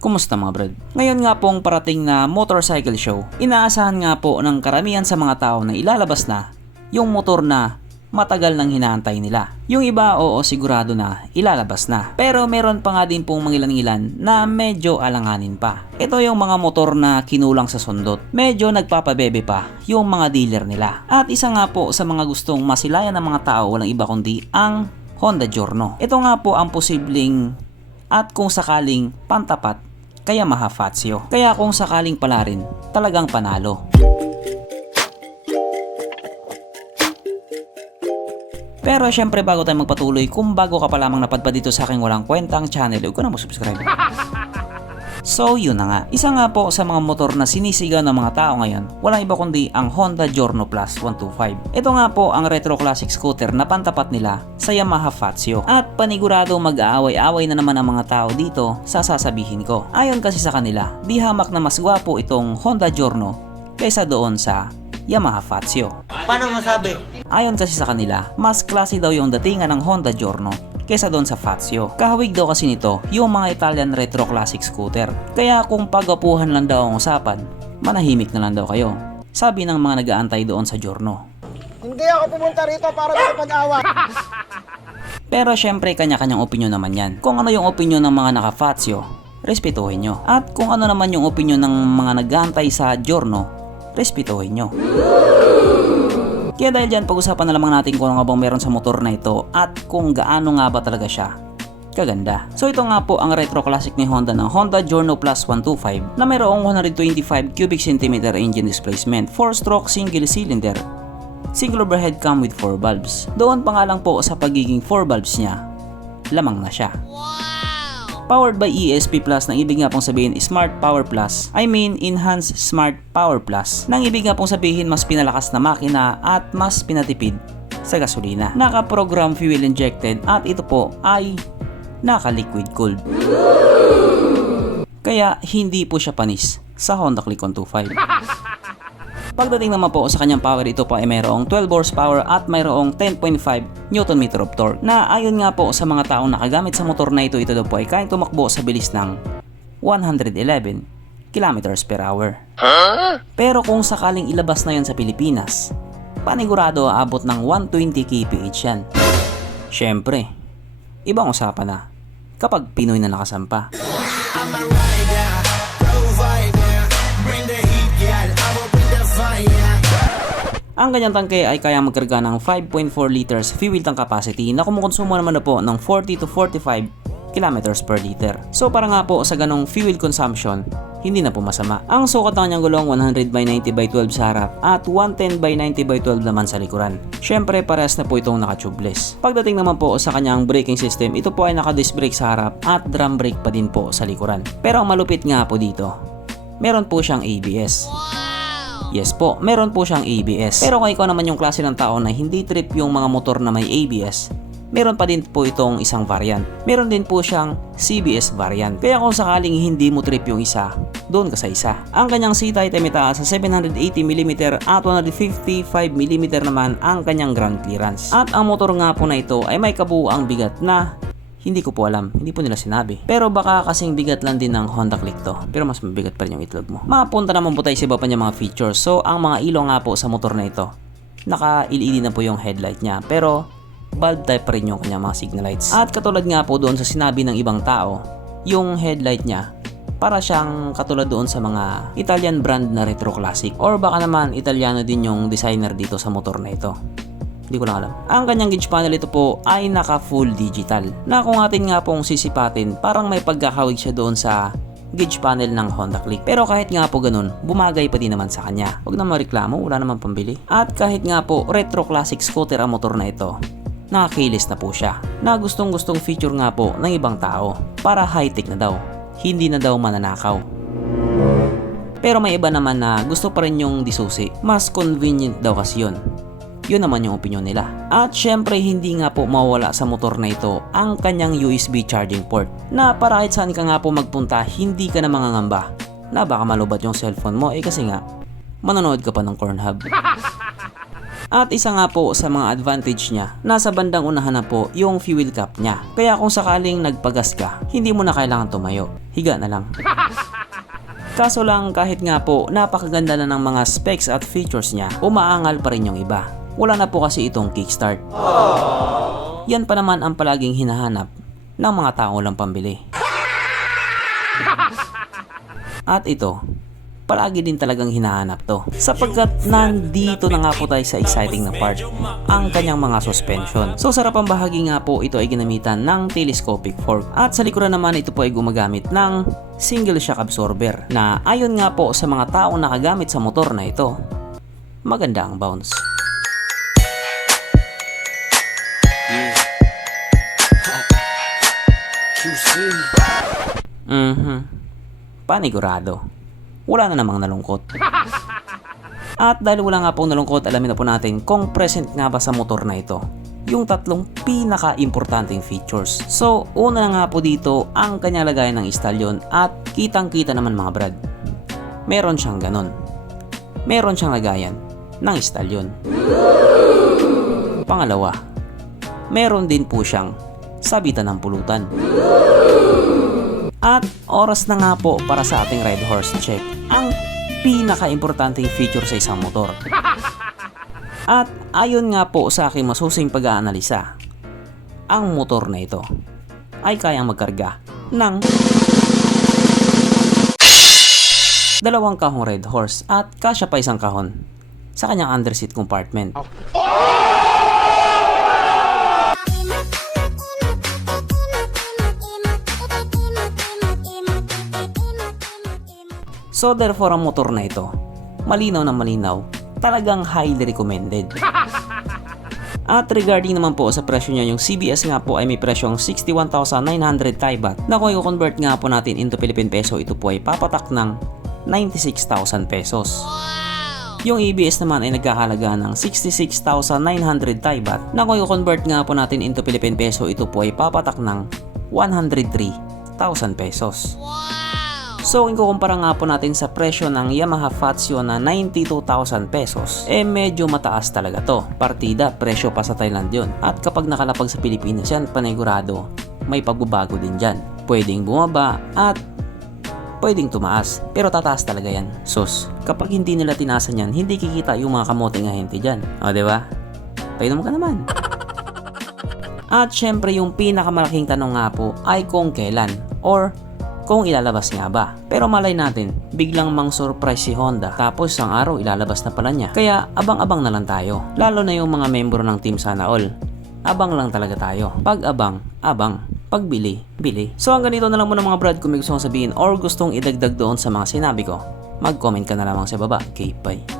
Kumusta mga brad? Ngayon nga pong parating na motorcycle show, inaasahan nga po ng karamihan sa mga tao na ilalabas na yung motor na matagal nang hinaantay nila. Yung iba oo sigurado na ilalabas na. Pero meron pa nga din pong mangilan-ngilan na medyo alanganin pa. Ito yung mga motor na kinulang sa sundot. Medyo nagpapabebe pa yung mga dealer nila. At isa nga po sa mga gustong masilayan ng mga tao walang iba kundi ang Honda Giorno. Ito nga po ang posibleng at kung sakaling pantapat kaya Yamaha Fazio. Kaya kung sakaling pala rin, talagang panalo. Pero syempre bago tayo magpatuloy, kung bago ka pa lamang napadpad dito sa aking walang kwentang channel, huwag ko na mo subscribe. So yun na nga, isa nga po sa mga motor na sinisigaw ng mga tao ngayon, walang iba kundi ang Honda Giorno Plus 125. Ito nga po ang retro classic scooter na pantapat nila sa Yamaha Fazio. At panigurado mag-aaway-away na naman ang mga tao dito sa sasabihin ko. Ayon kasi sa kanila, di hamak na mas gwapo itong Honda Giorno kaysa doon sa Yamaha Fazio. Paano masabi? Ayon kasi sa kanila, mas classy daw yung datingan ng Honda Giorno kaysa doon sa Fazio. Kahawig daw kasi nito yung mga Italian retro classic scooter. Kaya kung pagapuhan lang daw ang usapan, manahimik na lang daw kayo. Sabi ng mga nag-aantay doon sa Giorno. Hindi ako pumunta rito para makipag-away. Pero syempre kanya-kanyang opinyon naman yan. Kung ano yung opinyon ng mga naka-Fazio, respetuhin nyo. At kung ano naman yung opinyon ng mga nag-aantay sa Giorno, respetuhin nyo. Kaya dahil dyan, pag-usapan na lamang natin kung ano nga bang meron sa motor na ito at kung gaano nga ba talaga siya kaganda. So ito nga po ang retro classic ni Honda ng Honda Giorno Plus 125 na mayroong 125 cubic centimeter engine displacement, 4-stroke single cylinder, single overhead cam with 4 valves. Doon pa nga lang po sa pagiging 4 valves niya, lamang na siya. Powered by ESP Plus, nang ibig nga pong sabihin Smart Power Plus, I mean Enhanced Smart Power Plus. Nang ibig nga pong sabihin mas pinalakas na makina at mas pinatipid sa gasolina. Naka-program fuel injected at ito po ay naka-liquid cooled. Kaya hindi po siya panis sa Honda Click 125. Pagdating naman po sa kanyang power, ito po ay mayroong 12 horsepower at mayroong 10.5 Nm of torque na ayon nga po sa mga taong nakagamit sa motor na ito daw po ay kayang tumakbo sa bilis ng 111 km/h. Pero kung sakaling ilabas na yan sa Pilipinas, panigurado aabot ng 120 kph yan. Syempre, ibang usapan na kapag Pinoy na nakasampa. Ang kanyang tangke ay kayang magkarga ng 5.4 liters fuel tank capacity na kumukonsumo naman na po ng 40 to 45 kilometers per liter. So para nga po sa ganong fuel consumption, hindi na po masama. Ang sukat ng kanyang gulong 100/90/12 sa harap at 110/90/12 naman sa likuran. Syempre parehas na po itong naka-tubeless. Pagdating naman po sa kanyang braking system, ito po ay naka-disc brake sa harap at drum brake pa din po sa likuran. Pero ang malupit nga po dito, meron po siyang ABS. Yes po, meron po siyang ABS. Pero kung ikaw naman yung klase ng tao na hindi trip yung mga motor na may ABS, meron pa din po itong isang variant. Meron din po siyang CBS variant. Kaya kung sakaling hindi mo trip yung isa, doon ka sa isa. Ang kanyang seat height ay mataas sa 780mm at 155mm naman ang kanyang ground clearance. At ang motor nga po na ito ay may kabuuang bigat na hindi ko po alam, hindi po nila sinabi. Pero baka kasing bigat lang din ng Honda Click to. Pero mas mabigat pa rin yung itlog mo. Mapunta naman po tayo sa iba pa niya mga features. So ang mga ilaw nga po sa motor na ito, naka-LED na po yung headlight niya. Pero bulb type pa rin yung kanyang mga signal lights. At katulad nga po doon sa sinabi ng ibang tao, yung headlight niya para siyang katulad doon sa mga Italian brand na retro classic. Or baka naman Italiano din yung designer dito sa motor na ito. Hindi ko lang alam. Ang kanyang gauge panel ito po ay naka full digital. Na kung atin nga pong sisipatin, parang may pagkakawig siya doon sa gauge panel ng Honda Click. Pero kahit nga po ganun, bumagay pa din naman sa kanya. Huwag na mareklamo, wala naman pambili. At kahit nga po retro classic scooter ang motor na ito, nakakilis na po siya. Na gustong-gustong feature nga po ng ibang tao. Para high-tech na daw, hindi na daw mananakaw. Pero may iba naman na gusto pa rin yung disusi. Mas convenient daw kasi yun. Yun naman yung opinion nila. At syempre hindi nga po mawala sa motor na ito ang kanyang USB charging port na para kahit saan ka nga po magpunta hindi ka na mangangamba na baka malubat yung cellphone mo kasi nga manonood ka pa ng Pornhub. At isa nga po sa mga advantage niya, nasa bandang unahan na po yung fuel cap niya. Kaya kung sakaling nagpagas ka, hindi mo na kailangan tumayo. Higa na lang. Kaso lang kahit nga po napakaganda na ng mga specs at features niya, umaangal pa rin yung iba. Wala na po kasi itong kickstart. Yan pa naman ang palaging hinahanap ng mga tao lang pambili. At ito, palagi din talagang hinahanap to. Sapagkat nandito na nga po tayo sa exciting na part, ang kanyang mga suspension. So sa harapang bahagi nga po ito ay ginamitan ng telescopic fork. At sa likuran naman ito po ay gumagamit ng single shock absorber na ayon nga po sa mga taong nakagamit sa motor na ito, maganda ang bounce. Panigurado. Wala na namang nalungkot. At dahil wala nga pong nalungkot, alamin na po natin kung present nga ba sa motor na ito yung tatlong pinaka-importanting features. So, una na nga po dito ang kanyang lagayan ng istalyon at kitang-kita naman mga brad. Meron siyang ganon. Meron siyang lagayan ng istalyon. Pangalawa, meron din po siyang sabitan ng pulutan. At oras na nga po para sa ating ride horse check. Ang pinaka-importanting feature sa isang motor. At ayon nga po sa aking masusing pag-aanalisa, ang motor na ito ay kayang magkarga ng 2 kahong ride horse at kasya pa isang kahon sa kanyang underseat compartment. So therefore ang motor na ito, malinaw na malinaw, talagang highly recommended. At regarding naman po sa presyo niya, yung CBS nga po ay may presyong 61,900 Thai baht na kung i-convert nga po natin into Philippine peso, ito po ay papatak ng 96,000 pesos. Yung ABS naman ay nagkakalaga ng 66,900 Thai baht na kung i-convert nga po natin into Philippine peso, ito po ay papatak ng 103,000 pesos. So kung kukumpara nga po natin sa presyo ng Yamaha Fazio na 92,000 pesos, medyo mataas talaga to. Partida, presyo pa sa Thailand yun. At kapag nakalapag sa Pilipinas yan, panigurado, may pagbabago din dyan. Pwedeng bumaba at pwedeng tumaas. Pero tataas talaga yan. Sus, kapag hindi nila tinasan yan, hindi kikita yung mga kamoting ahente dyan. O diba? Painom ka naman. At syempre yung pinakamalaking tanong nga po ay kung kailan or kung ilalabas nga ba. Pero malay natin, biglang mang surprise si Honda tapos isang araw ilalabas na pala niya. Kaya abang-abang na lang tayo. Lalo na yung mga membro ng Team Sana All. Abang lang talaga tayo. Pag abang, abang. Pag bili, bili. So hanggang dito na lang muna mga brad. Kung may gusto kong sabihin or gustong idagdag doon sa mga sinabi ko, mag-comment ka na lamang sa baba. Okay, bye.